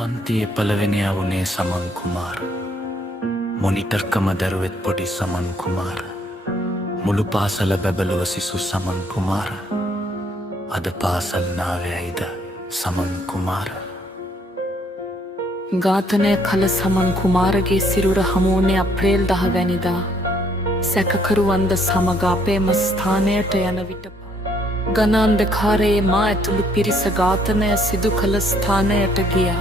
පන්තියේ පළවෙනියා වුණේ සමන් කුමාර. මොනිටර්කම දරුවෙත් පොඩි සමන් කුමාර. මුළු පාසල බැබළුව සිසු සමන් කුමාර. අද පාසල් නාවැයිද සමන් කුමාර. ඝාතනය කළ සමන් කුමාරගේ සිරුර හමුවුණේ අප්‍රේල් 10 වැනිදා. සැකකරුවන්ද සමග අපේම ස්ථානයට යන විට ගණාන්ධකාරයේ මා ඇතුළු පිරිස ඝාතනය සිදු කළ ස්ථානයට ගියා.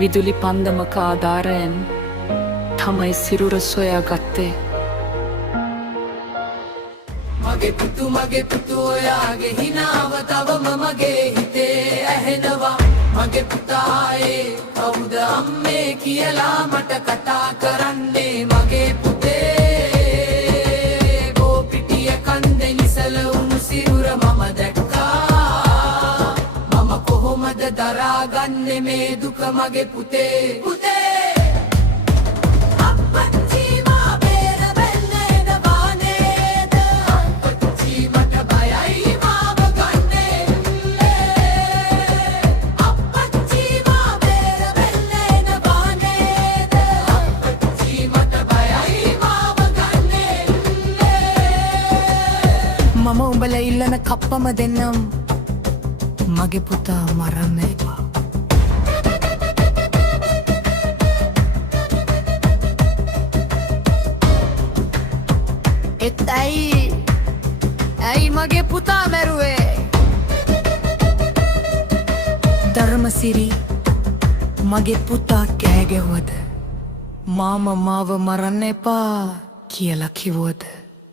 විදුලි පන්දමක ආධාරයෙන් තමයි සිරුර සොයාගත්තේ. මගේ පුතු ඔයාගේ හිනාව තවම මගේ හිතේ ඇහෙනවා. මගේ පුතායේ කවුද අම්මේ කියලා මට කතා කරන්නේ. මගේ පුතේ බෝපිටිය කන්දේ නිසල වුණු සිරුර මම දැක්කා. මම කොහොමද දරාගන්නේ මේ දුක මගේ පුතේ. මම උඹල ඉල්ලන කප්පම දෙන්නම්. මගේ පුතා මරන්න එපා. ඒත් ඇයි මගේ පුතා මැරුවේ? ධර්මසිරි මගේ පුතා කෑ ගැහුවද? මාව මරන්න එපා කියලා කිව්වද?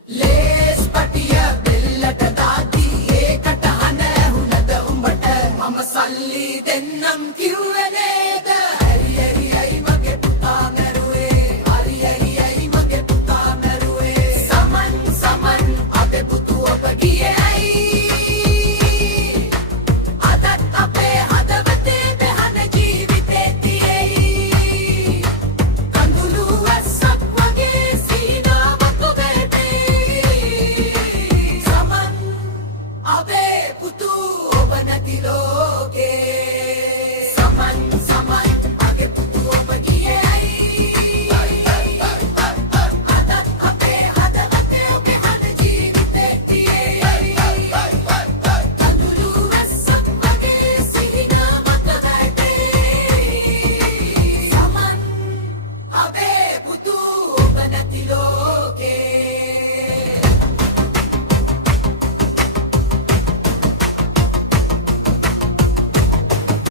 ලේස් පටිය බෙල්ලට දාදී ඒකට හන ඇහුනද උඹට? මම සල්ලි දෙන්නම් කිව්වේ නේද?